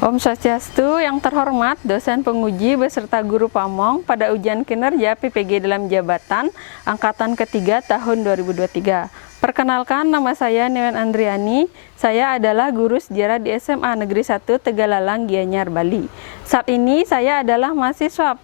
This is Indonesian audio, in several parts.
Om Swastiastu, yang terhormat dosen penguji beserta guru pamong pada ujian kinerja PPG dalam jabatan angkatan ketiga tahun 2023. Perkenalkan, nama saya Newen Andriani. Saya adalah guru sejarah di SMA Negeri 1 Tegalalang, Gianyar, Bali. Saat ini saya adalah mahasiswa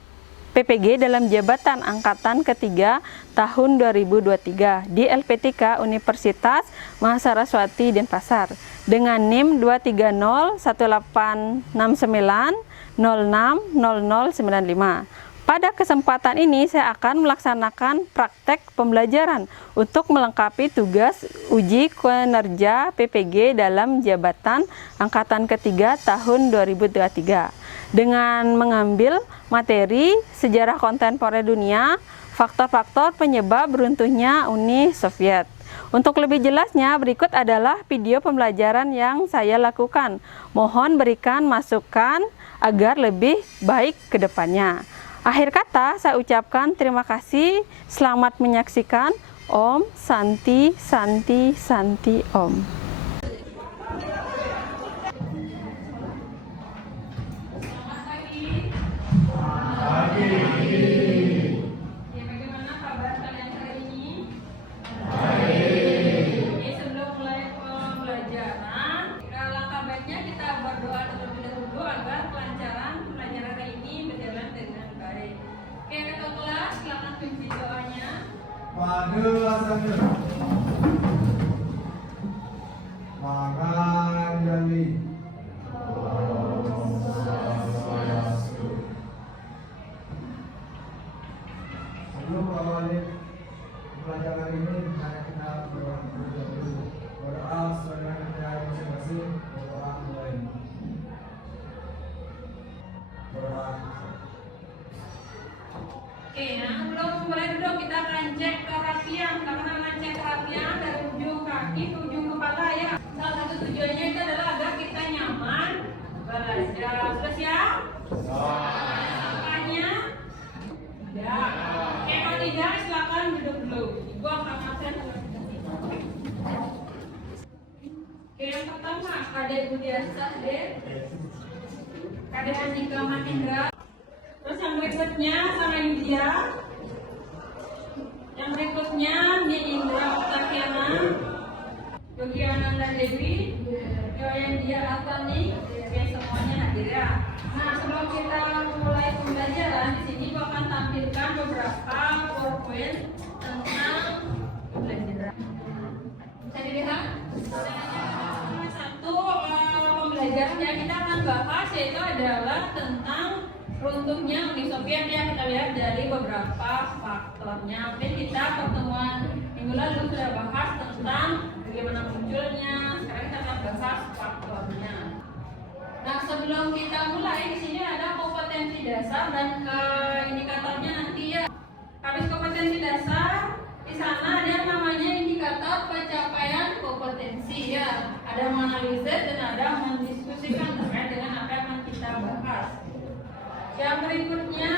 PPG dalam jabatan angkatan ketiga tahun 2023 di LPTK Universitas Mahasaraswati Denpasar dengan NIM 2301869060095. Pada kesempatan ini saya akan melaksanakan praktek pembelajaran untuk melengkapi tugas uji kinerja PPG dalam jabatan angkatan ketiga tahun 2023 dengan mengambil materi sejarah kontemporer dunia, faktor-faktor penyebab runtuhnya Uni Soviet. Untuk lebih jelasnya, berikut adalah video pembelajaran yang saya lakukan. Mohon berikan masukan agar lebih baik ke depannya. Akhir kata, saya ucapkan terima kasih. Selamat menyaksikan. Om Santi Santi Santi Om. Bagaimana kabar kalian hari ini? Baik. Oke, sebelum mulai pembelajaran, langkah baiknya kita berdoa terlebih dahulu agar kelancaran pembelajaran kali ini berjalan dengan baik. Oke, ketua kelas, silakan kunci doanya. Pada asalnya Mahayali sebelum awalnya pelajaran ini, karena kita berdoa dulu. Berdoa sesuai dengan masing-masing. Berdoa mulai. Berdoa. Oke, nah sebelum mulai dulu kita akan cek kerapian. Kita akan cek kerapian dari ujung kaki ke ujung kepala ya. Salah satu tujuannya itu adalah agar kita nyaman belajar. Sudah siap? Makanya ya. Oke, kalau tidak silakan duduk dulu. Ibu akan absen. Oke, yang pertama Kade Budiasa Deh, Kade Andika Mahindra. Terus yang berikutnya Sama Yudia. Yang berikutnya Nia Indra Utakiana, Yogi Ananda Dewi, Yoyandia Altani. Oke, semuanya hadir ya. Nah, sebelum kita mulai pembelajaran, di sini gua akan tampilkan beberapa PowerPoint tentang pembelajaran. Bisa dilihat? Satu pembelajaran yang kita akan bahas yaitu adalah tentang runtuhnya Uni Soviet yang kita lihat dari beberapa faktornya. Mungkin kita pertemuan minggu lalu sudah bahas tentang bagaimana munculnya. Sekarang kita akan bahas faktornya. Nah, sebelum kita mulai, di sini ada kompetensi dasar dan indikatornya nanti ya. Habis kompetensi dasar, di sana ada yang namanya indikator pencapaian kompetensi ya. Ada menganalisis dan ada mendiskusikan terkait dengan apa yang akan kita bahas. Yang berikutnya,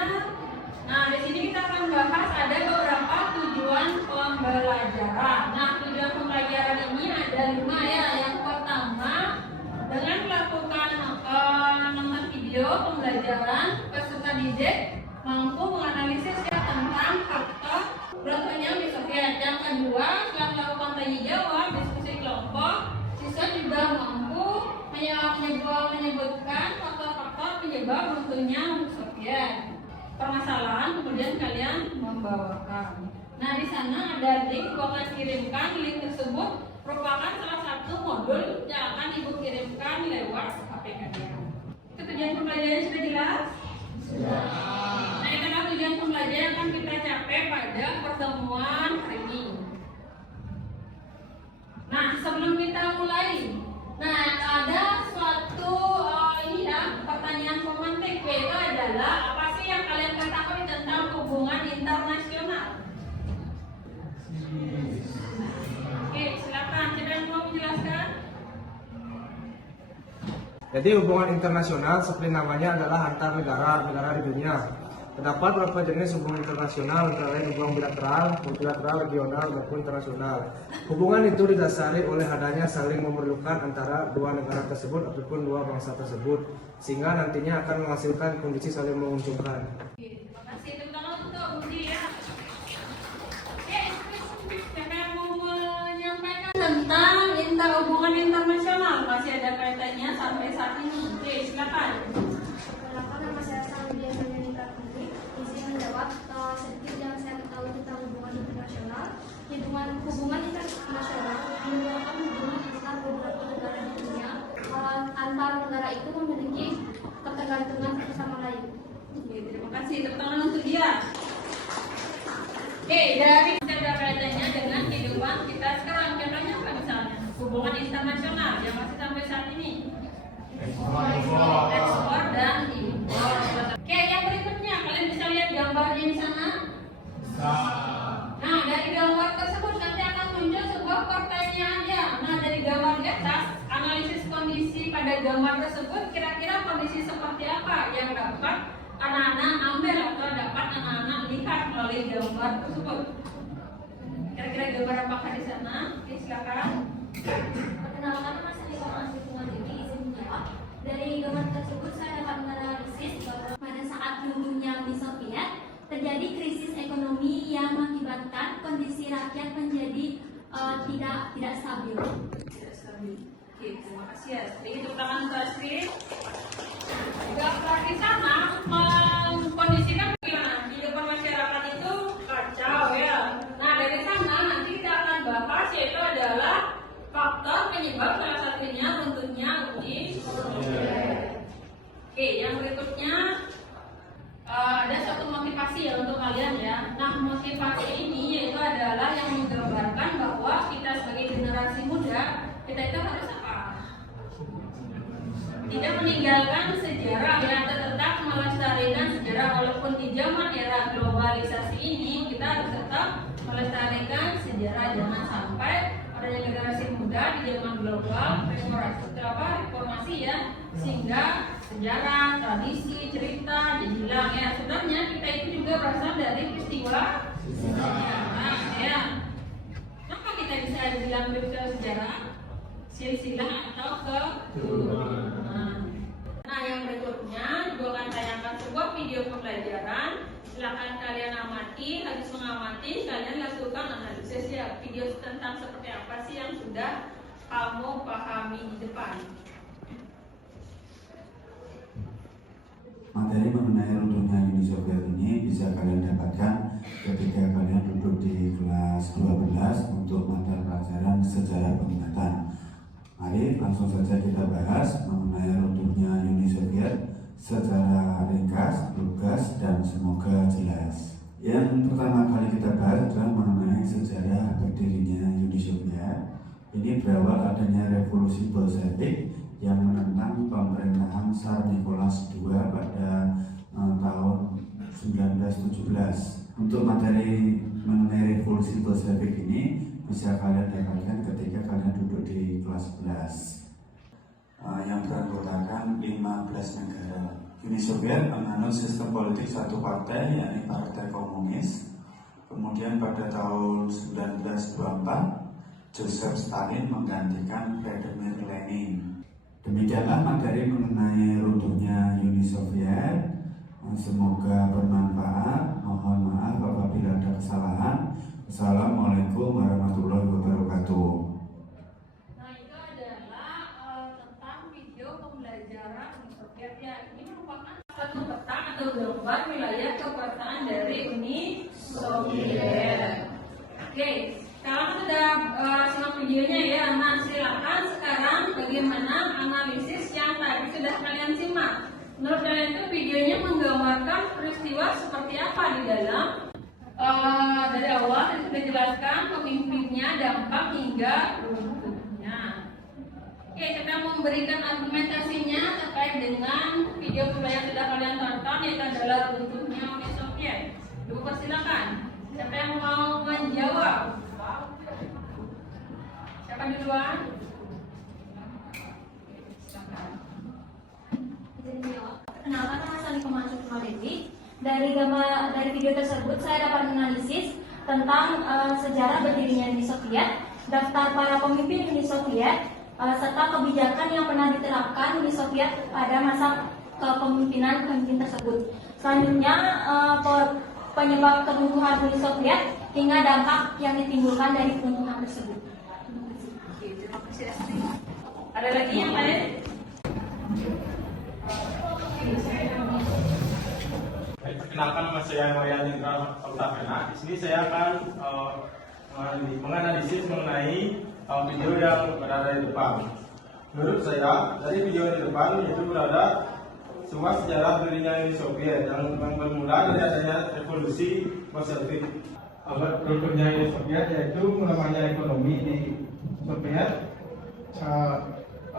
nah di sini kita akan bahas ada beberapa tujuan pembelajaran. Nah, tujuan pembelajaran ini ada 5 ya. Yang pertama, dengan melakukan nonton video pembelajaran, peserta didik mampu menganalisis ya tentang faktor runtuhnya Uni Soviet. Yang kedua, setelah melakukan tanya jawab, diskusi kelompok, siswa juga mampu menyebutkan faktor-faktor penyebab runtuhnya Uni Soviet. Permasalahan kemudian kalian membawakan. Nah, di sana ada link, gua akan kirimkan link tersebut merupakan salah satu modul yang akan ibu kirimkan lewat HP kalian. Itu tujuan pembelajaran sudah jelas? Sudah. Nah, itu adalah tujuan pembelajaran yang akan kita capai pada pertemuan hari ini. Nah, sebelum kita mulai, nah ada suatu pertanyaan pemantik, yaitu adalah apa sih yang kalian ketahui tentang hubungan internasional? Oke, silakan. Siapa yang mau menjelaskan? Jadi hubungan internasional seperti namanya adalah antar negara di dunia. Terdapat beberapa jenis hubungan internasional, antara lain hubungan bilateral, multilateral, regional, maupun internasional. Hubungan itu didasari oleh adanya saling memerlukan antara dua negara tersebut ataupun dua bangsa tersebut, sehingga nantinya akan menghasilkan kondisi saling menguntungkan. Terima kasih. Tepuk tangan untuk Budi ya. Oke, siapa yang mau menyampaikan tentang hubungan internasional? Masih ada kaitannya sampai saat ini. Oke, silakan. Perkenalkan, nama saya Samidia Fenenika Putri. Izin menjawab sedikit yang saya ketahui tentang hubungan internasional. Hubungan internasional merupakan hubungan antar beberapa negara di dunia. Antar negara itu memiliki ketergantungan satu sama lain. Oke, terima kasih. Tepuk tangan untuk dia. Oke, dari ada kaitannya dengan kehidupan kita sekarang. Contohnya apa misalnya? Hubungan internasional yang masih sampai saat ini. Ekspor dan impor. Oke, yang berikutnya kalian bisa lihat gambarnya di sana. Nah, dari gambar tersebut nanti akan muncul sebuah pertanyaan. Nah, dari gambar di atas, analisis kondisi pada gambar tersebut, kira-kira kondisi seperti apa yang dapat anak-anak ambil atau dapat anak-anak lihat melalui gambar tersebut? Kira-kira gambar apakah di sana? Oke, silakan. Perkenalkan, nama saya Informasi Lingkungan ini. Izin menjawab. Dari gambar tersebut saya dapat menganalisis bahwa pada saat runtuhnya Uni Soviet terjadi krisis ekonomi yang mengakibatkan kondisi rakyat menjadi tidak stabil. Tidak stabil. Oke, terima kasih ya. Jadi tepuk tangan untuk Astrid. Gambar di sana mengkondisikan bagaimana kehidupan masyarakat itu kacau ya. Nah, dari sana nanti kita akan bahas yaitu adalah faktor penyebab salah satunya runtuhnya Uni Soviet. Oke, yang berikutnya ada satu motivasi ya untuk kalian ya. Nah, motivasi ini yaitu adalah yang menggambarkan bahwa kita sebagai generasi muda kita itu harus apa? Tidak meninggalkan sejarah ya, tetap melestarikan sejarah walaupun di zaman era globalisasi ini kita harus tetap melestarikan sejarah, jangan sampai adanya generasi muda di zaman global reformasi ya, sehingga sejarah, tradisi, cerita jadi hilang ya. Sebenarnya kita itu juga berasal dari peristiwa sejarah ya. Kenapa kita bisa bilang peristiwa sejarah? Silsilah atau keturunan. Nah, yang berikutnya juga akan tayangkan sebuah video pembelajaran. Silakan kalian amati, habis mengamati kalian lakukan analisis ya. Video tentang seperti apa sih yang sudah kamu pahami di depan. Materi mengenai runtuhnya Uni Soviet ini bisa kalian dapatkan ketika kalian duduk di kelas 12 untuk mata pelajaran sejarah pengingatan. Mari langsung saja kita bahas mengenai runtuhnya Uni Soviet secara ringkas, lugas, dan semoga jelas. Yang pertama kali kita bahas adalah mengenai sejarah berdirinya Uni Soviet. Ini berawal adanya revolusi Bolshevik yang menentang pemerintahan Tsar Nicholas II pada tahun 1917. Untuk materi mengenai revolusi Bolshevik ini bisa kalian dapatkan ketika kalian duduk di kelas 11 yang beranggotakan 15 negara. Uni Soviet menganut sistem politik satu partai, yakni Partai Komunis. Kemudian pada tahun 1924 Joseph Stalin menggantikan Vladimir Lenin. Demikianlah materi mengenai runtuhnya Uni Soviet. Semoga bermanfaat. Mohon maaf apabila ada kesalahan. Assalamualaikum warahmatullahi wabarakatuh. Nah, itu adalah tentang video pembelajaran Uni Soviet ya. Ini merupakan satu peta atau gambar wilayah kekuasaan dari Uni Soviet. Oke, sekarang sudah simak videonya ya. Nah, silakan sekarang bagaimana analisis yang tadi sudah kalian simak. Menurut kalian itu videonya menggambarkan peristiwa seperti apa di dalam? Dari awal saya sudah jelaskan pemimpinnya, dampak hingga runtuhnya. Oke, siapa yang memberikan argumentasinya terkait dengan video yang sudah kalian tonton, yaitu adalah runtuhnya Uni Soviet. Ibu persilakan. Siapa yang mau menjawab? Siapa duluan? Silakan. Izin menjawab. Perkenalkan, nama saya Niko Mansur Malindi. Dari video tersebut saya dapat menganalisis tentang sejarah berdirinya Uni Soviet, daftar para pemimpin Uni Soviet, serta kebijakan yang pernah diterapkan Uni Soviet pada masa kepemimpinan pemimpin tersebut. Selanjutnya, penyebab keruntuhan Uni Soviet hingga dampak yang ditimbulkan dari keruntuhan tersebut. Terima kasih Astri. Ada lagi yang lain? Perkenalkan, nama saya Maria Indra Utapena. Di sini saya akan menganalisis mengenai video yang berada di depan. Menurut saya, dari video di depan itu berada semua sejarah berdirinya Uni Soviet yang bermula dari adanya revolusi Bolshevik. Berikutnya Uni Soviet yaitu melemahnya ekonomi di Soviet,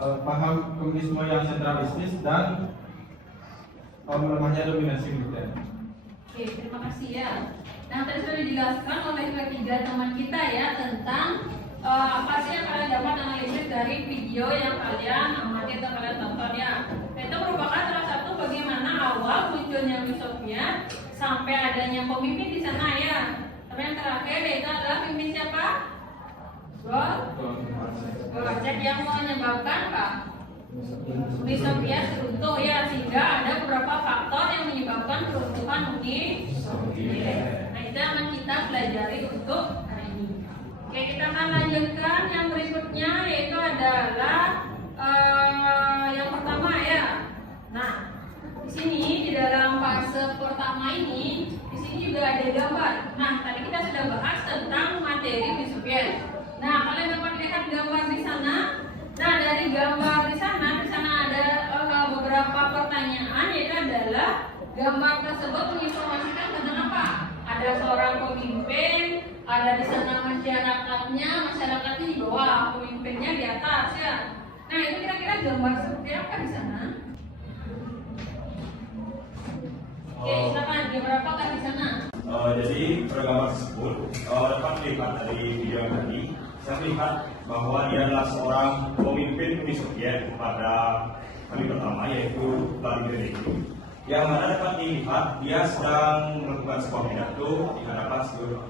paham komunisme yang sentralistis dan melemahnya dominasi militer. Oke, terima kasih ya. Nah, tadi sudah dijelaskan oleh ketiga teman kita ya tentang apa sih yang kalian dapat analisis dari video yang kalian amati atau kalian tonton ya. Itu merupakan salah satu bagaimana awal munculnya Uni Soviet sampai adanya pemimpin di sana ya. Tapi yang terakhir yaitu adalah pemimpin siapa? Gorbachev yang menyebabkan Pak Uni Soviet runtuh ya, sehingga ada beberapa faktor yang menyebabkan keruntuhan Uni Soviet. Nah, itu yang akan kita pelajari untuk hari ini. Oke, kita akan lanjutkan yang berikutnya yaitu adalah yang pertama ya. Nah, di sini di dalam fase pertama ini, di sini juga ada gambar. Nah, tadi kita sudah bahas tentang materi Uni Soviet. Nah, kalian dapat lihat gambar di sana. Nah, dari gambar di sana ada beberapa pertanyaan, yaitu adalah gambar tersebut menginformasikan tentang apa? Ada seorang pemimpin, ada di sana masyarakatnya di bawah, pemimpinnya di atas ya. Nah, itu kira-kira gambar seperti apa di sana? Oke, silakan, gambar apakah di sana? Jadi pada gambar tersebut dapat dilihat dari video yang tadi, saya melihat bahwa dia adalah seorang pemimpin Uni Soviet pada kali pertama, yaitu Vladimir Lenin, yang mana dapat dilihat dia sedang melakukan sebuah pidato di hadapan seluruh.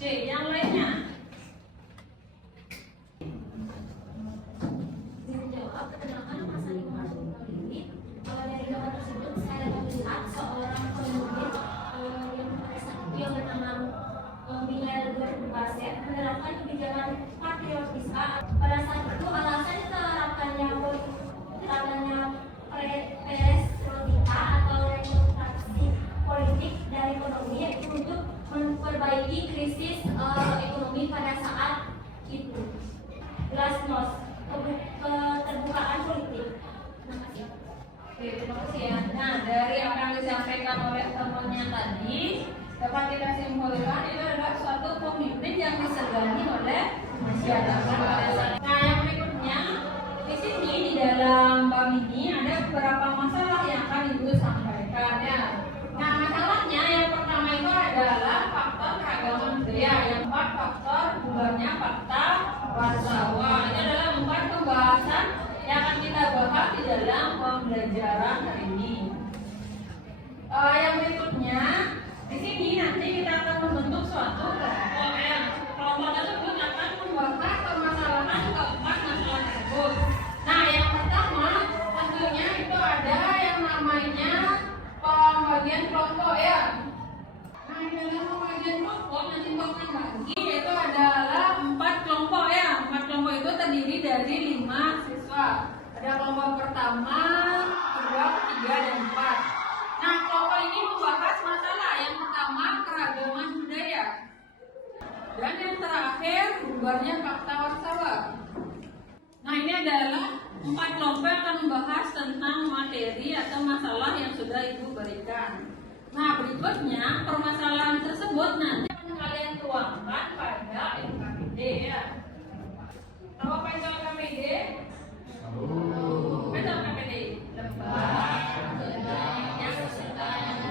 C, yang lainnya? Menjawab perkenalkan masa lingkungan ini, dari gambar tersebut saya melihat seorang pemimpin yang bernama Mikhail Gorbachev menerapkan kebijakan patriotisme. Pada saat itu alasan diterapkannya perestroika atau rekonstruksi politik dari ekonomi yaitu untuk memperbaiki krisis ekonomi pada saat itu. Glasnost, keterbukaan politik. Terima kasih. Oke, terima kasih ya. Nah, dari apa yang disampaikan oleh temannya tadi, dapat kita simpulkan itu adalah suatu pemimpin yang disegani oleh masyarakat pada saat. Nah, yang berikutnya di sini di dalam bab ini ada beberapa masalah yang akan ibu sampaikan ya. Nah, masalahnya yang pertama itu adalah faktor keragaman budaya, yang kedua faktor bubarnya fakta Warsawa. Ini adalah 4 pembahasan yang akan kita bahas di dalam pembelajaran hari ini. Yang berikutnya di sini nanti kita akan membentuk suatu kelompok yang kelompok tersebut akan membahas permasalahan keempat masalah tersebut. Nah, yang pertama tentunya itu ada yang namanya pembagian kelompok ya. Nah, di dalam pembagian kelompok nanti akan bagi yaitu adalah 4 kelompok ya. 4 kelompok itu terdiri dari 5 siswa. Ada kelompok pertama, kedua, ketiga, dan 4. Nah, kelompok ini membahas masalah yang pertama keragaman budaya, dan yang terakhir bubarnya fakta Warsawa. Nah, ini adalah 4 kelompok yang akan membahas tentang materi atau masalah yang sudah ibu berikan. Nah, berikutnya permasalahan tersebut nanti akan kalian tuangkan pada LKPD ya. Tahu apa itu LKPD? Apa itu LKPD? Nah,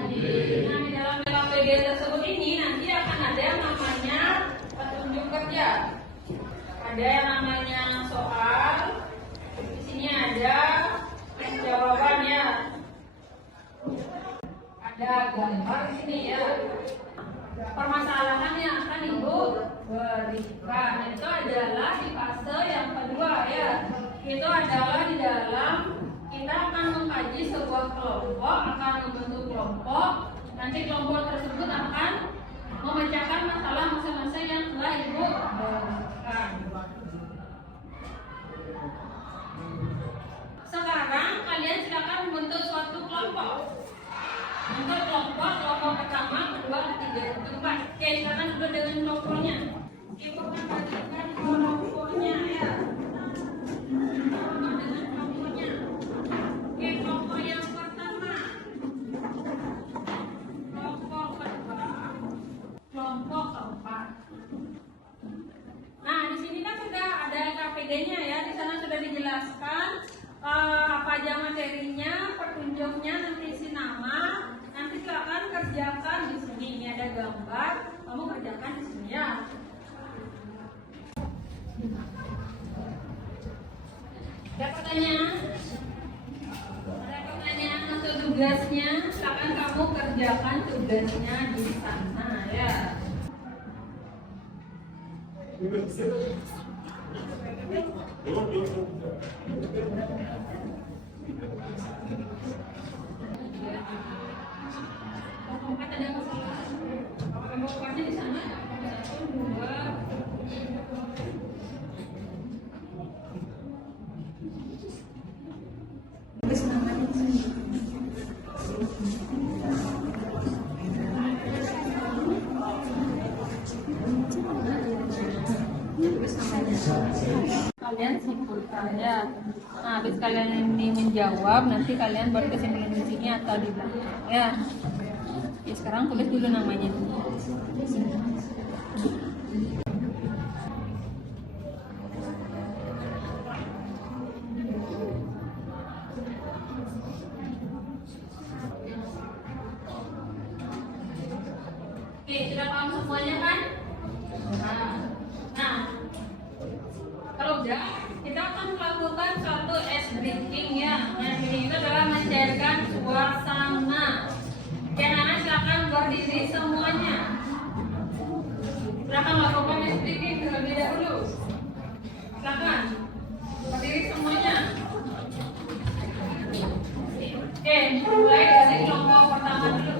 di dalam LKPD tersebut ini nanti akan ada yang namanya petunjuk kerja. Ada yang namanya soal. Di sini ada jawaban ya. ada gambar di sini ya. Permasalahan yang akan Ibu berikan itu adalah di fase yang kedua ya. Itu adalah di dalam kita akan mengkaji sebuah kelompok, akan membentuk kelompok. Nanti kelompok tersebut akan memecahkan masalah masing-masing yang telah Ibu berikan. Sekarang kalian silakan membentuk suatu kelompok. Untuk kelompok pertama, kedua, ketiga, keempat. Oke, silakan dulu dengan kelompoknya. Ibu akan bagikan kelompoknya ya. Dengan kelompoknya. Oke, kelompok yang pertama. Kelompok kedua. Kelompok keempat. Nah, di sini kan sudah ada KPD-nya ya. Di sana sudah dijelaskan apa aja materinya, petunjuknya, nanti isi nama. Nanti silakan kerjakan di sini. Ini ada gambar, kamu kerjakan di sini ya. Ada pertanyaan? Ada pertanyaan untuk tugasnya? Silakan kamu kerjakan tugasnya di sana ya. Kelompok ada masalah. Kelompoknya di sana. 1, 2. Tulis namanya di sini. Kalian simpulkan ya. Nah, habis kalian ini menjawab, nanti kalian buat kesimpulan di sini atau di belakang ya. Oke, sekarang tulis dulu namanya. Oke, sudah paham semuanya kan? Nah, kalau udah, kita akan melakukan suatu ice breaking ya. Yang ini itu adalah mencairkan suasana. Oke, anak silakan berdiri semuanya. Silakan lakukan ice breaking terlebih dahulu. Silakan berdiri semuanya. Oke, mulai dari kelompok pertama dulu.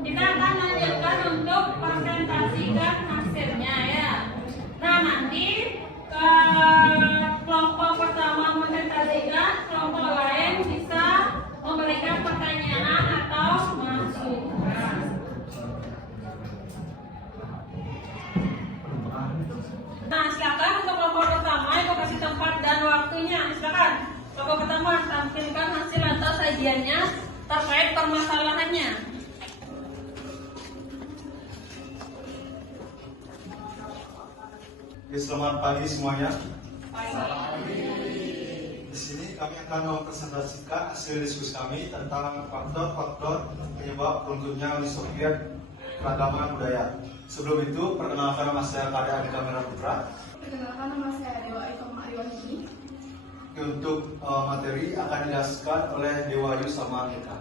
Kita akan lanjutkan untuk presentasikan hasilnya ya. Nah, nanti kelompok pertama presentasikan, kelompok lain bisa memberikan pertanyaan atau masukan. Nah, silakan untuk kelompok pertama, Ibu kasih tempat dan waktunya. Silakan. Kelompok pertama tampilkan hasil atau sajiannya terkait permasalahannya. Selamat pagi semuanya. Di sini kami akan mempresentasikan hasil diskusi kami tentang faktor-faktor penyebab runtuhnya Uni Soviet keragaman budaya. Sebelum itu, perkenalkan nama saya Karya Adita Merah Putra. Perkenalkan nama saya Dewa Ito Mario ini. untuk materi akan dijelaskan oleh Dewa Yu sama Eka.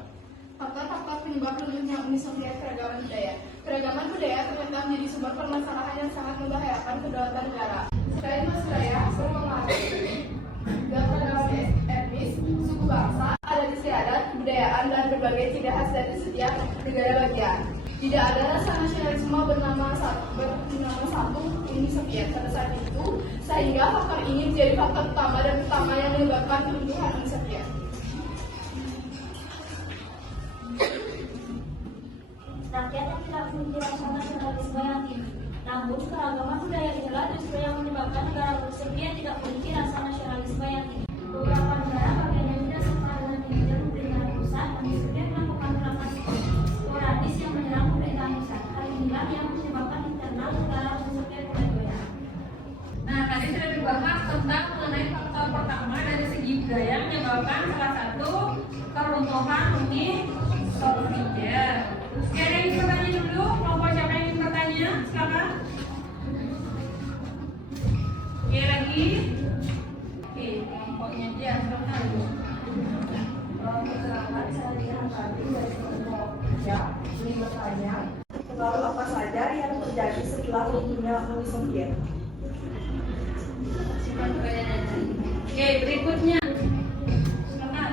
Faktor-faktor penyebab runtuhnya Uni Soviet keragaman budaya. Keragaman budaya ternyata menjadi sumber permasalahan yang sangat membahayakan kedaulatan negara. Selain budaya berpengaruh juga keragaman etnis, suku bangsa, adat istiadat, kebudayaan, dan berbagai ciri khas dari setiap negara bagian. Tidak ada rasa nasionalisme bernama satu Uni Soviet pada saat itu, sehingga faktor ini menjadi faktor utama yang menyebabkan runtuhan Uni Soviet. Rakyat yang tidak memiliki rasa nasionalisme yang tinggi. Namun, keragaman budaya inilah justru yang menyebabkan negara Uni Soviet tidak memiliki rasa nasionalisme yang tinggi. Beberapa negara bagian yang tidak serta dengan Indonesia pemerintahan pusat, Uni Soviet melakukan gerakan sporadis yang menyerang pemerintahan pusat. Hal inilah yang menyebabkan internal negara Uni Soviet mulai goyah. Nah, tadi sudah dibahas tentang mengenai faktor pertama dari segi budaya menyebabkan salah satu keruntuhan Uni Soviet. Oke, ada yang ingin bertanya dulu? Kelompok siapa yang ingin bertanya? Silakan. Oke, lagi. Oke, kelompoknya dia, silakan. Pertama, saya lihat tadi dari kelompok ya, ini bertanya, lalu apa saja yang terjadi setelah runtuhnya Uni Soviet? Oke, berikutnya. Silakan.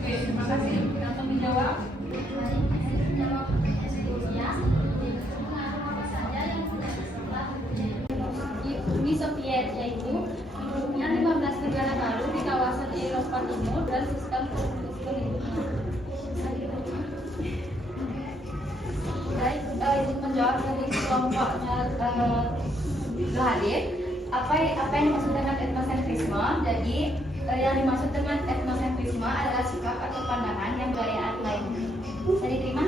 Oke, terima kasih. Langsung dijawab. Uni Soviet yaitu hidupnya 15 negara baru di kawasan Eropa Timur dan sistem komunisme lingkungan. Baik, untuk menjawab dari kelompoknya hadir, apa yang dimaksud dengan etnosentrisme? Jadi yang dimaksud dengan etnosentrisme adalah sikap atau pandangan yang budayaan lain. Bisa diterima?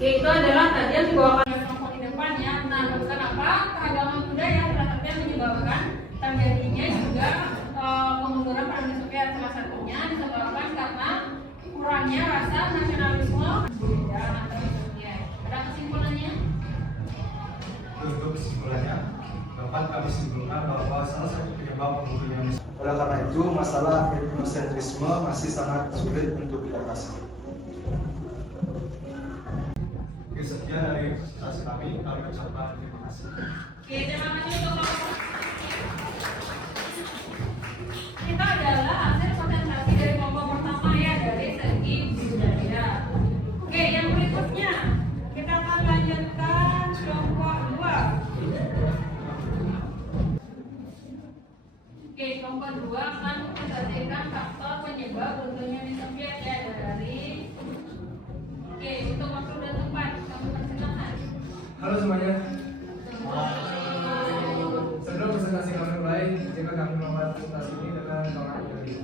Oke, itu adalah tadi yang dibawakan oleh kelompok di depan ya. Nah, kenapa keragaman budaya salah satunya menyebabkan terjadinya juga kemunduran pada Uni Soviet. Salah satunya disebabkan karena kurangnya rasa nasionalisme budaya antara Uni Soviet. Ada kesimpulannya? Untuk kesimpulannya, dapat kami simpulkan bahwa salah satu penyebab munculnya Uni Soviet. Oleh karena itu, masalah etnosentrisme masih sangat sulit untuk diatasi. Oke, sekian dari presentasi kami ucapkan terima kasih. Oke, terima kasih untuk kelompok. Kita adalah hasil konsentrasi dari kelompok pertama ya, dari segi budaya. Oke, yang berikutnya kita akan lanjutkan kelompok 2. Oke, kelompok 2 akan mempresentasikan faktor penyebab runtuhnya Uni Soviet ya dari. Oke, untuk waktu dan tempat kami persilakan. Halo semuanya. Sebelum presentasi kami mulai, jika kami membuat presentasi ini dengan doa dari.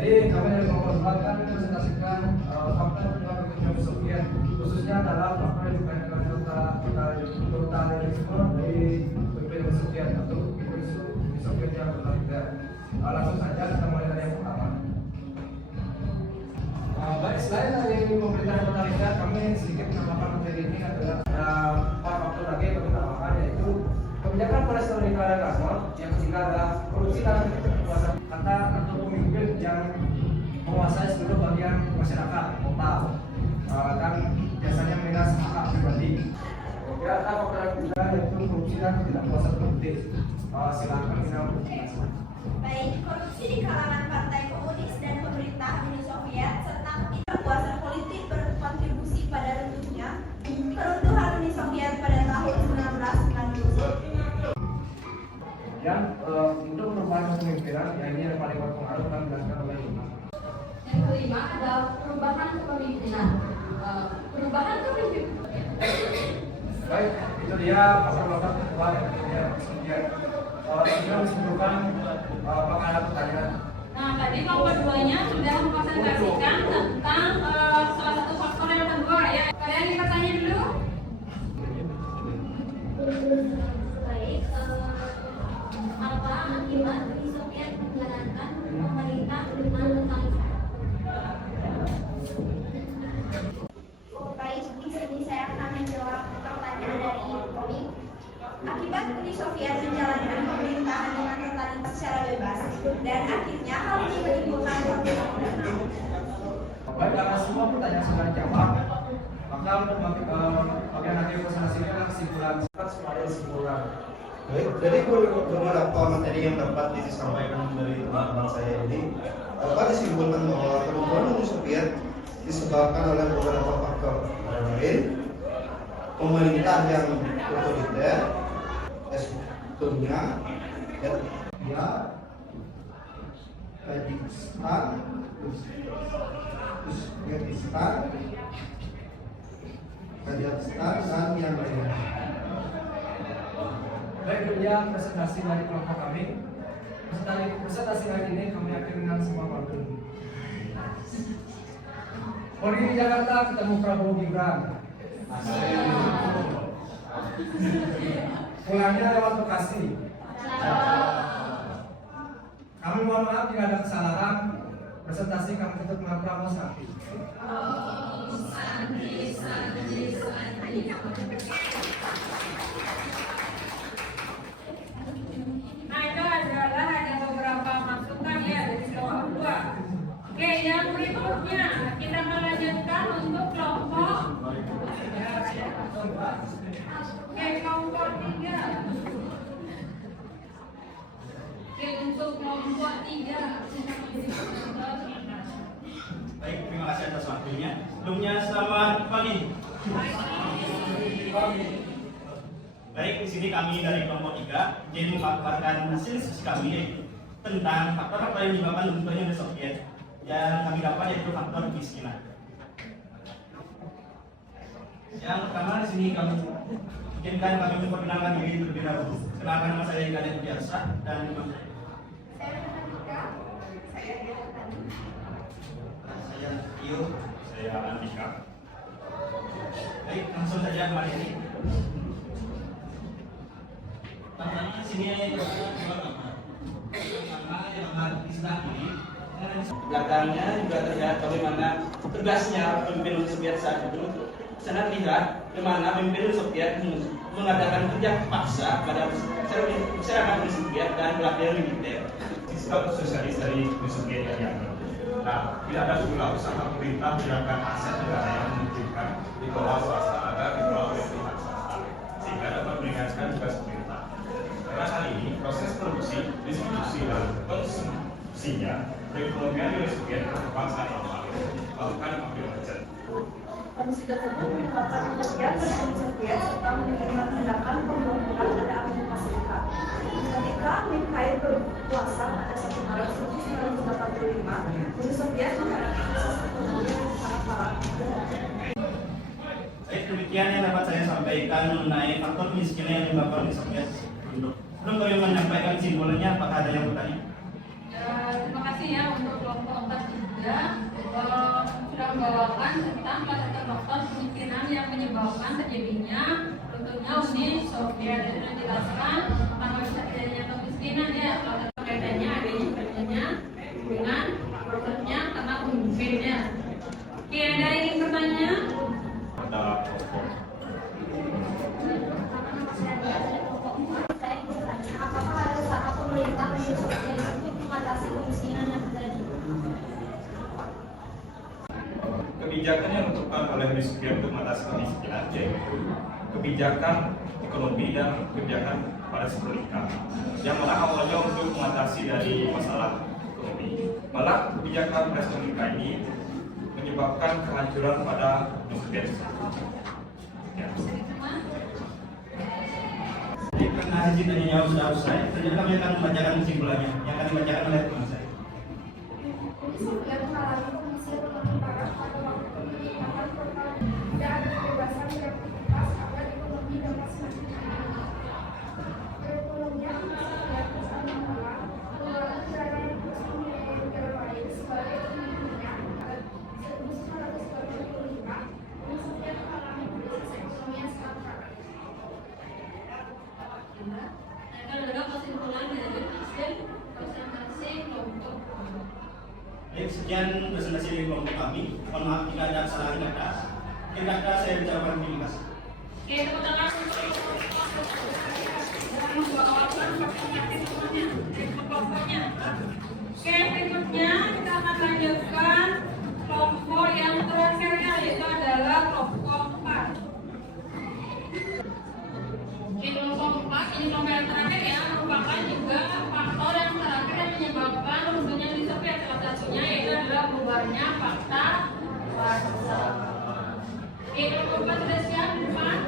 Jadi kami dari kelompok 4 kan presentasikan faktor penyebab runtuhnya Uni Soviet, khususnya adalah faktor yang dikaitkan dengan totalisme dari pemimpin Uni Soviet atau Uni Soviet yang berbeda. Langsung saja kita mulai dari yang pertama. Baik, selain dari pemerintahan totaliter, kami sedikit menambahkan materi ini adalah ada 4 faktor lagi yang kami tambahkan, yaitu kebijakan kolesterol neoliberal yang ketiga adalah korupsi dalam kekuasaan kata atau pemimpin yang menguasai seluruh bagian masyarakat total dan biasanya menindas hak pribadi. Kemudian ada faktor yang ketiga yaitu korupsi dan ketidakpuasan politik. Silakan kita menjelaskan. Baik, korupsi di kalangan Partai Komunis dan pemerintah Uni Soviet serta ketidakpuasan politik berkontribusi pada runtuhnya keruntuhan Uni Soviet pada tahun 1990. Dan untuk perubahan kepemimpinan, yang ini yang paling berpengaruh dan dilakukan oleh Lima. Yang kelima adalah perubahan kepemimpinan. Perubahan kepemimpinan. Baik, itu dia pasal-pasal kedua yang kemudian sudah disebutkan apakah ada pertanyaan? Nah, tadi kelompok duanya sudah mempresentasikan tentang salah satu faktor yang kedua ya. Kalian ingin bertanya dulu? Baik, apa akibat Uni Soviet menjalankan pemerintah dengan totaliter? Uni Soviet menjalankan pemerintahan dengan totalitas secara bebas, dan akhirnya hal ini menimbulkan konflik. Baik, karena semua pertanyaan sudah dijawab, maka bagian akhir presentasi ini adalah kesimpulan. Kesimpulan. Baik, jadi beberapa materi yang dapat disampaikan dari teman-teman saya ini dapat disimpulkan bahwa kemampuan Uni Soviet disebabkan oleh beberapa faktor, antara lain pemerintah yang otoriter, strukturnya, ya, Kyrgyzstan, Uzbekistan, Kazakhstan, dan yang lainnya. Baik, demikian presentasi dari kelompok kami. Presentasi hari ini kami akhiri dengan sebuah pantun. Pergi di Jakarta ketemu Prabowo Gibran. Pulangnya lewat Bekasi. Kami mohon maaf jika ada kesalahan. Presentasi kami tutup dengan Prabowo Sakti. Nah, itu adalah ada beberapa masukan ya dari kelompok 2. Oke, yang berikutnya kita melanjutkan untuk kelompok kelompok 3. Oke, untuk kelompok 3. Baik, terima kasih atas waktunya. Sebelumnya selamat pagi. Baik, di sini kami dari kelompok 3 jadi memaparkan hasil diskusi kami yaitu tentang faktor apa yang menyebabkan runtuhnya Uni Soviet. Yang kami dapat yaitu faktor kemiskinan. Yang pertama di sini kami izinkan kami memperkenalkan diri terlebih dahulu. Kenalkan nama saya Kadek Biasa dan saya Tio, saya Andika. Baik, langsung saja kembali ini. Pertanyaan sini belakangnya juga terlihat bagaimana tugasnya pemimpin Uni Soviet saat itu. Sangat lihat bagaimana pemimpin Uni Soviet mengadakan kerja paksa pada masyarakat Uni Soviet dan pelatihan militer. Sistem sosialis dari Uni Soviet yang nah, tidak ada pula usaha pemerintah menjaga aset negara yang memungkinkan dikelola swasta agar dikelola oleh pihak swasta sehingga dapat meringankan tugas pemerintah. Karena hal ini proses produksi, distribusi dan konsumsinya perekonomian Uni Soviet berkembang sangat normal, bahkan hampir macet. Komisi tersebut menyebabkan Soviet dan Uni Soviet serta menerima tindakan pemblokiran pada Amerika Serikat. Ketika Mikhail berkuasa pada 1 Maret 1985, Uni Soviet menghadapi krisis ekonomi yang sangat parah. Baik, demikian yang dapat saya sampaikan mengenai faktor kemiskinan yang menyebabkan Uni Soviet runtuh. Sebelum kami menyampaikan simbolnya, apakah ada yang bertanya? Terima kasih ya untuk kelompok 4 juga sudah membawakan tentang faktor kemiskinan yang menyebabkan terjadinya runtuhnya Uni Soviet. Sudah dijelaskan tentang terjadinya kemiskinan ya, kaitannya adanya dengan prosesnya karena pemimpinnya. Oke, ada yang ingin bertanya? Ada kelompok. Apakah ada usaha pemerintah Uni Soviet untuk mengatasi kemiskinan yang terjadi? Kebijakan yang dilakukan oleh Uni Soviet untuk mengatasi kemiskinan yaitu kebijakan ekonomi dan kebijakan pada sekolah yang mana awalnya untuk mengatasi dari masalah ekonomi. Malah kebijakan Respublika ini menyebabkan kehancuran pada Uni Soviet. Ya. Jadi karena izin dan jawab sudah usai, selanjutnya kami akan membacakan kesimpulannya yang akan dibacakan oleh teman saya. Uni Soviet mengalami kondisi ekonomi parah pada waktu pemerintahan total. Tidak ada kebebasan beraktivitas agar ekonomi dapat semakin meningkat. Perekonomian Uni Soviet besar menolak pengeluaran negara yang terus membiayai negara lain sebagai pemimpinnya. 1945, Uni Soviet mengalami krisis ekonomi yang sangat parah. Akan ada kesimpulan dari hasil presentasi kelompok. Baik, sekian presentasi dari kelompok kami. Mohon maaf jika ada kesalahan kata. Mungkin kata saya ucapkan terima kasih. Oke, tepuk tangan untuk kelompoknya. Oke, berikutnya kita akan lanjutkan kelompok yang terakhir, yaitu adalah kelompok 4. Oke, kelompok 4 ini kelompok yang terakhir ya, merupakan juga faktor yang terakhir yang menyebabkan runtuhnya Uni Soviet. Salah satunya yaitu adalah bubarnya Pakta Warsawa. Oke, kelompok 4 sudah siap di depan?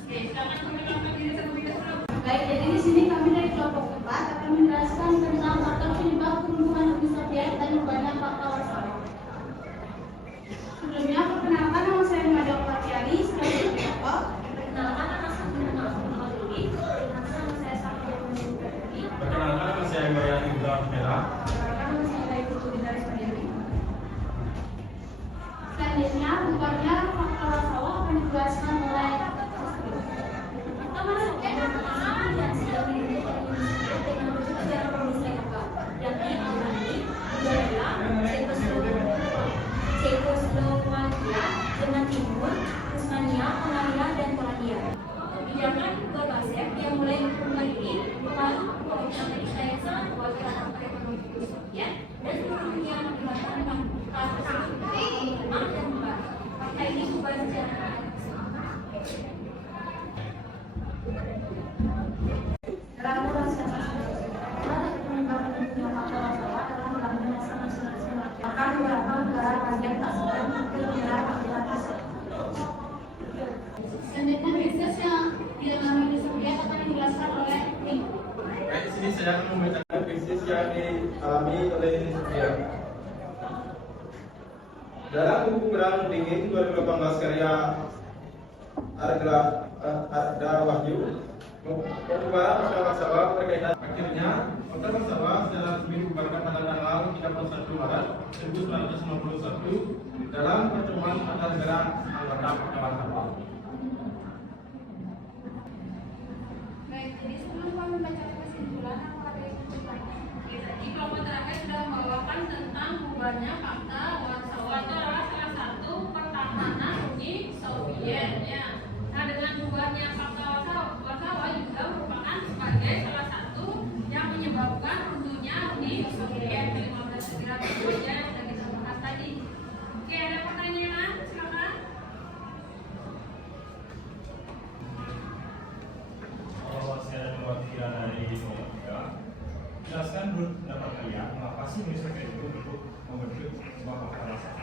Oke, silakan memperkenalkan diri terlebih dahulu. Baik, jadi di sini kami dari kelompok 4 akan menjelaskan tentang faktor penyebab perundungan Uni Soviet dan bubarnya Pakta Warsawa. Sebelumnya, perkenalkan nama saya Mada Opatiali, sebagai kelompok. Perkenalkan nama saya Maududi. Nama saya Safia Maududi. Perkenalkan nama saya Mariani Ibrahim Merah. Perkenalkan nama saya Bayu Putri dari Sadiari. Selanjutnya, bubarnya Pakta Warsawa akan dijelaskan oleh Cekoslovakia, Jerman Timur, Rusmania, Hungaria, dan Polandia. Kebijakan Gorbachev yang mulai berkembang ini mempengaruhi politik Amerika yang sangat kuat terhadap ekonomi Uni Soviet dan seluruh dunia mengibarkan dengan kasus menang dan bubar. Fakta ini bubar secara selanjutnya krisis yang dialami Uni Soviet akan dijelaskan oleh Nick. Baik, di sini saya akan membacakan krisis yang dialami oleh Uni Soviet. Dalam buku Perang Dingin 2018 karya Arda Wahyu, pembubaran Pakta Warsawa berkaitan akhirnya Pakta Warsawa secara resmi dibubarkan pada tanggal 31 Maret 1991 dalam pertemuan antar negara anggota Pakta Warsawa. Baik, jadi sebelum kami membacakan kesimpulan, apakah ada yang bertanya? Di kelompok terakhir sudah membawakan tentang bubarnya Pakta Warsawa. Itu adalah salah satu pertahanan Uni Soviet ya. Nah, dengan bubarnya Pakta Warsawa juga merupakan sebagai salah satu yang menyebabkan runtuhnya Uni Soviet 15 negara saja yang sudah kita bahas tadi. Oke, ada pertanyaan? Silakan. Kalau saya perwakilan dari Solombia, jelaskan menurut pendapat kalian mengapa sih Uni Soviet itu untuk membentuk sebuah Pakta Warsawa?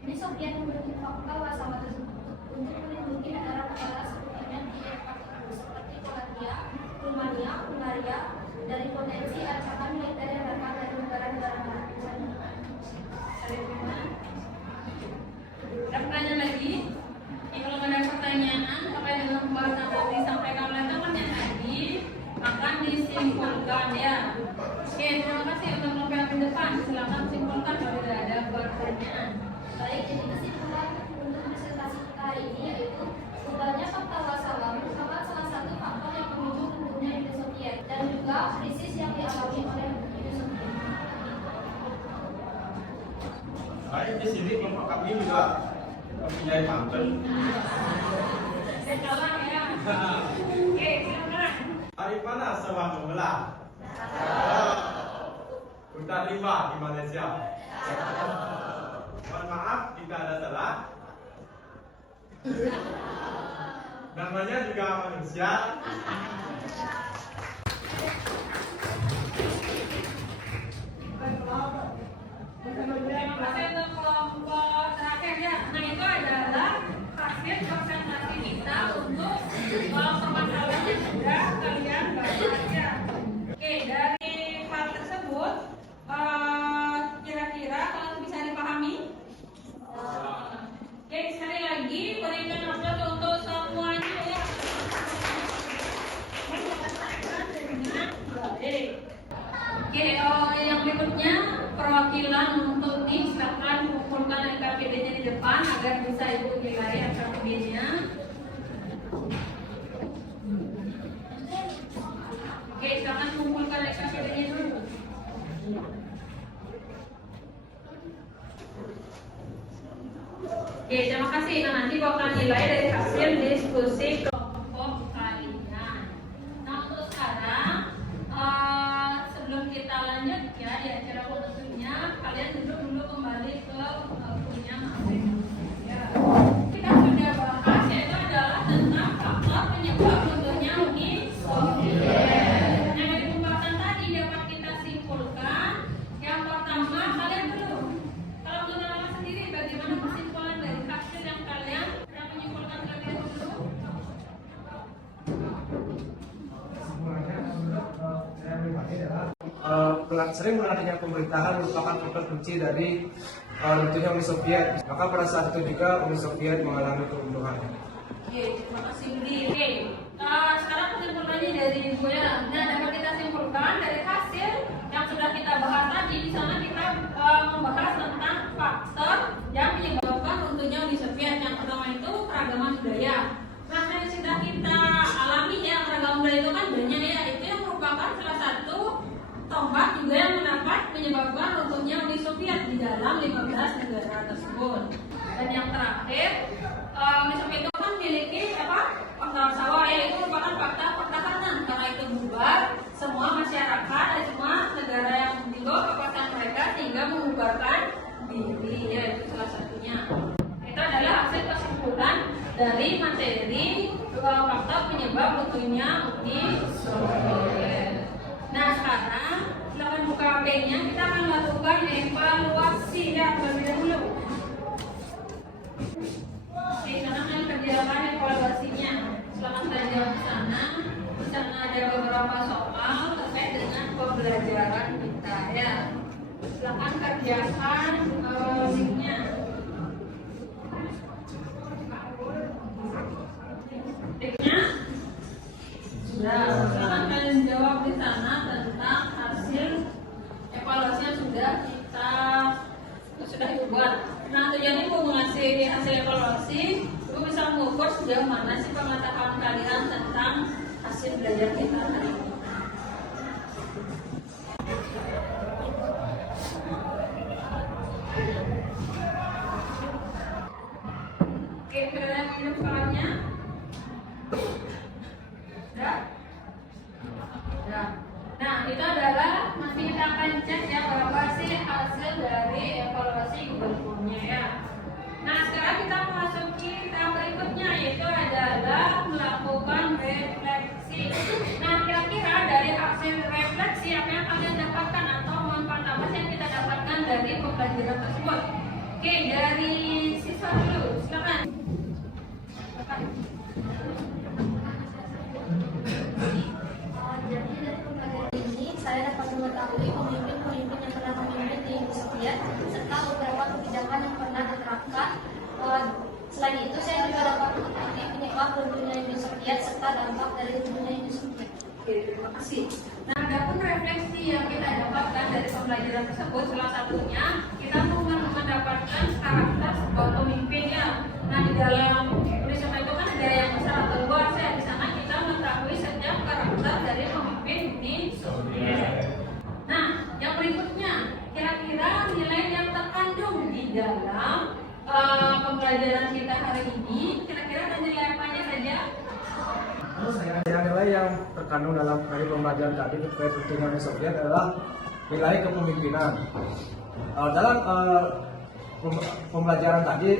Uni Soviet membentuk Pakta Warsawa tersebut untuk melindungi negara-negara seperti seperti Polandia, Rumania, Hungaria dari potensi ancaman militer yang datang dari negara-negara lain. Ada pertanyaan lagi? Kalau ada pertanyaan terkait dengan pembahasan tadi disampaikan oleh temannya tadi akan disimpulkan ya. Oke, terima kasih untuk kelompok yang di depan. Silakan simpulkan kalau tidak ada pertanyaan. Baik, jadi kesimpulan untuk presentasi kita hari ini yaitu bubarnya Pakta Warsawa merupakan salah satu faktor yang memicu runtuhnya Uni Soviet dan juga krisis yang dialami oleh Uni Soviet. Baik, di sini kelompok kami juga mempunyai pantun. Salam ya. Oke, silakan. Hari panas sawah membelah. Hutan limbah di Malaysia. Mohon maaf jika ada salah. Namanya juga manusia. Terima kasih untuk kelompok terakhir ya. Nah, itu adalah hasil presentasi kita untuk permasalahan yang sudah kalian bahas ya. Oke, dari hal tersebut kira-kira kalau bisa dipahami. Oke, sekali lagi berikan aplaus untuk semuanya ya. Oke, yang berikutnya perwakilan untuk nih silakan kumpulkan NKPD-nya di depan agar bisa ibu nilai NKPD-nya. Oke, silakan kumpulkan NKPD-nya dulu. Oke, terima kasih. Nah, nanti bakal nilai dari hasil diskusi kelompok kalian. Nah, untuk sekarang sebelum kita lanjut ya di acara waktunya, kalian dulu kembali ke bukunya masing-masing. Ya. Kita sudah bahas yaitu adalah tentang faktor penyebab runtuhnya Uni Soviet. Yang dari pembahasan tadi dapat kita simpulkan. Yang pertama, kalian dulu. Kalau menurut sendiri, bagaimana kesimpulan dari hasil yang kalian sudah menyimpulkan kalian dulu? Saya pribadi adalah sering menariknya pemerintahan merupakan faktor kunci dari runtuhnya Uni Soviet. Maka pada saat itu juga Uni Soviet mengalami keruntuhan. Oke, terima kasih Budi. Oke, sekarang kesimpulannya dari Ibu ya. Nah, dapat kita simpulkan dari hasil yang sudah kita bahas tadi. Di sana kita membahas tentang faktor yang menyebabkan runtuhnya Uni Soviet. Yang pertama itu keragaman budaya. Nah, yang sudah kita alami ya, keragaman budaya itu kan banyak ya. Itu yang merupakan salah satu tombak juga yang menyebabkan runtuhnya Uni Soviet di dalam 15 negara tersebut. Dan yang terakhir, Uni Soviet itu kan memiliki fakta sawah ya, itu merupakan fakta pertahanan karena itu bubar semua masyarakat dari semua negara yang di bawah kekuasaan mereka sehingga membubarkan diri ya, itu salah satunya. Itu adalah hasil kesimpulan dari materi fakta penyebab runtuhnya Uni Soviet. Nah, sekarang silakan buka HP-nya, kita akan lakukan evaluasi ya terlebih dahulu. Oke, sekarang akan kerjakan evaluasinya. Silakan belajar di sana. Di sana ada beberapa soal terkait dengan pembelajaran kita ya. Silakan kerjakan linknya. Linknya sudah. Silakan kalian jawab di sana tentang hasil evaluasi yang sudah kita buat. Nah, tujuannya mau mengasih hasil evaluasi, Ibu bisa mengukur sejauh mana sih pengetahuan kalian tentang hasil belajar kita hari ini. Oke, kalian minum soalnya. Sudah? Sudah. Nah, itu adalah nanti kita akan cek ya berapa sih hasil dari evaluasi gubernurnya ya. Nah, sekarang kita memasuki tahap berikutnya yaitu adalah melakukan refleksi. Nah, kira-kira dari hasil refleksi apa yang kalian dapatkan atau manfaat apa sih yang kita dapatkan dari pembelajaran tersebut? Oke, dari siswa dulu, silakan. Jadi dari pembelajaran ini saya dapat mengetahui pemimpin-pemimpin yang pernah memimpin di Uni Soviet serta beberapa kebijakan yang pernah diterapkan. Selain itu saya juga dapat mengetahui penyebab runtuhnya Uni Soviet serta dampak dari runtuhnya Uni Soviet. Oke, terima kasih. Nah, adapun refleksi yang kita dapatkan dari pembelajaran tersebut, salah satunya kita mendapatkan karakter sebuah pemimpin ya. Nah, di dalam Uni Soviet itu kan ada yang besar atau luas ya. Di sana kita mengetahui setiap karakter dari pemimpin Uni Soviet. Nah, yang berikutnya, kira-kira nilai yang terkandung di dalam pembelajaran kita hari ini, kira-kira ada nilai apa saja? Nilai yang terkandung dari pembelajaran tadi terkait runtuhnya Uni Soviet adalah nilai kepemimpinan. Dalam pembelajaran tadi,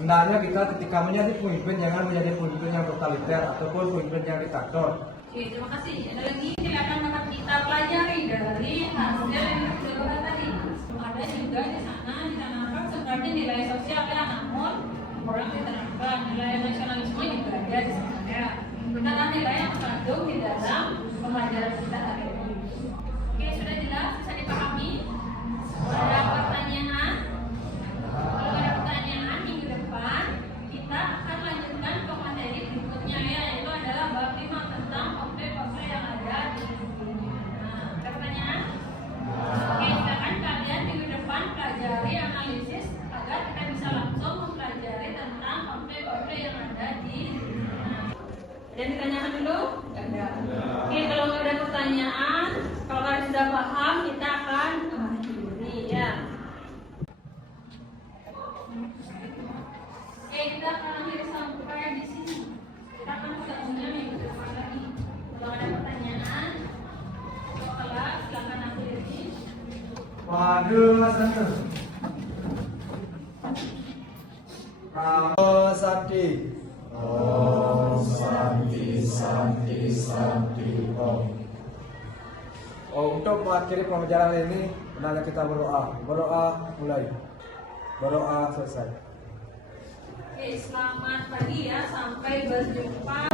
hendaknya kita ketika menjadi pemimpin jangan menjadi pemimpin yang totaliter ataupun pemimpin yang diktator. Oke, terima kasih. Ada lagi silakan dapat kita pelajari dari hasil yang kita bahas tadi. Ada juga di sana diterapkan seperti nilai sosial ya, namun kurang diterapkan. Nilai nasionalisme juga ada di sana ya. Kita akan nilai yang terkandung di dalam pembelajaran kita hari ini. Oke, sudah jelas, bisa dipahami? Ada pertanyaan? Kalau ada pertanyaan minggu depan kita akan lanjutkan ke materi berikutnya ya, yaitu adalah bab 5 tentang konflik-konflik yang ada di dunia. Nah, ada pertanyaan? Oke, silakan kalian minggu depan pelajari analisis agar kita bisa langsung mempelajari tentang konflik-konflik yang ada di dunia. Ada yang ditanyakan dulu? Tidak ada. Oke, kalau nggak ada pertanyaan, kalau kalian sudah paham, kita akan akhiri ya. Padu Santu. Namo Santi. Om Santi Santi Santi Om. Untuk mengakhiri pembelajaran ini, hendaknya kita berdoa. Berdoa mulai. Berdoa selesai. Oke, selamat pagi ya, sampai berjumpa.